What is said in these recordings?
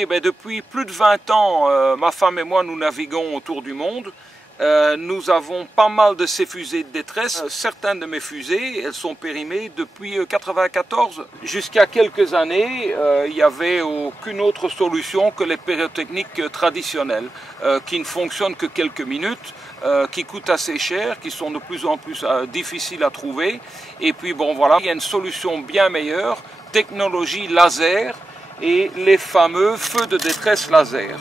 Eh bien, depuis plus de 20 ans, ma femme et moi, nous naviguons autour du monde. Nous avons pas mal de ces fusées de détresse. Certaines de mes fusées, elles sont périmées depuis 1994. Jusqu'à quelques années, il n'y avait aucune autre solution que les pyrotechniques traditionnelles, qui ne fonctionnent que quelques minutes, qui coûtent assez cher, qui sont de plus en plus difficiles à trouver. Et puis bon voilà, il y a une solution bien meilleure, technologie laser et les fameux feux de détresse laser.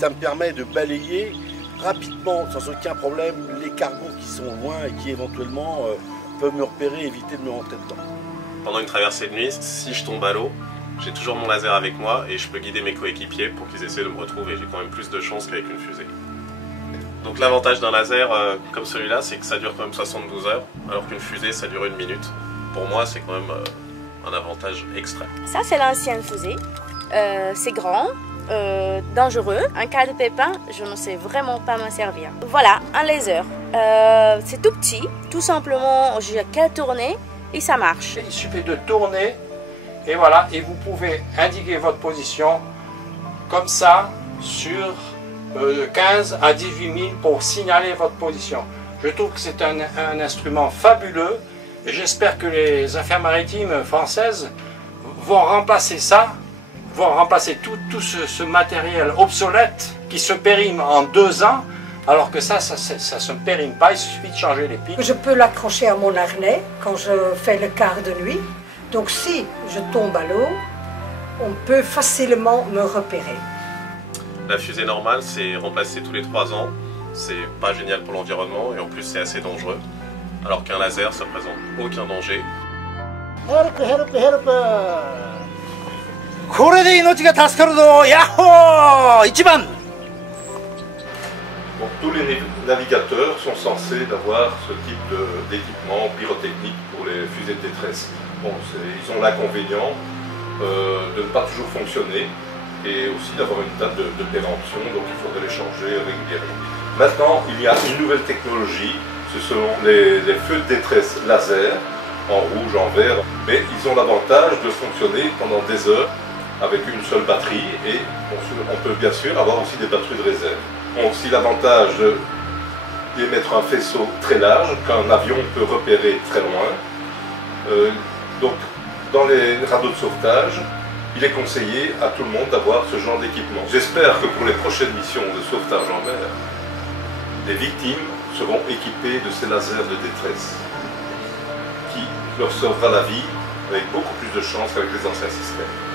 Ça me permet de balayer rapidement, sans aucun problème, les cargos qui sont loin et qui éventuellement peuvent me repérer et éviter de me rentrer dedans. Pendant une traversée de nuit, si je tombe à l'eau, j'ai toujours mon laser avec moi et je peux guider mes coéquipiers pour qu'ils essaient de me retrouver. J'ai quand même plus de chance qu'avec une fusée. Donc l'avantage d'un laser comme celui-là, c'est que ça dure quand même 72 heures, alors qu'une fusée, ça dure 1 minute. Pour moi, c'est quand même un avantage extrême. Ça, c'est l'ancienne fusée. C'est grand. Dangereux. En cas de pépin, je ne sais vraiment pas m'en servir. Voilà, un laser. C'est tout petit, tout simplement, j'ai qu'à tourner et ça marche. Il suffit de tourner et voilà, et vous pouvez indiquer votre position comme ça sur 15 à 18 000 pour signaler votre position. Je trouve que c'est un instrument fabuleux et j'espère que les affaires maritimes françaises vont remplacer ça, vont remplacer tout ce matériel obsolète qui se périme en 2 ans, alors que ça ne se périme pas, il suffit de changer les piles. Je peux l'accrocher à mon harnais quand je fais le quart de nuit. Donc si je tombe à l'eau, on peut facilement me repérer. La fusée normale, c'est remplacé tous les 3 ans. C'est pas génial pour l'environnement et en plus c'est assez dangereux. Alors qu'un laser, ça présente aucun danger. Help, help, help! Donc tous les navigateurs sont censés avoir ce type d'équipement pyrotechnique pour les fusées de détresse. Bon, ils ont l'inconvénient de ne pas toujours fonctionner et aussi d'avoir une date de péremption, donc il faudrait les changer régulièrement. Maintenant, il y a une nouvelle technologie, ce sont les feux de détresse laser, en rouge, en vert, mais ils ont l'avantage de fonctionner pendant des heures avec une seule batterie et on peut bien sûr avoir aussi des batteries de réserve. On a aussi l'avantage d'émettre un faisceau très large qu'un avion peut repérer très loin. Donc dans les radeaux de sauvetage, il est conseillé à tout le monde d'avoir ce genre d'équipement. J'espère que pour les prochaines missions de sauvetage en mer, les victimes seront équipées de ces lasers de détresse qui leur sauvera la vie avec beaucoup plus de chance qu'avec les anciens systèmes.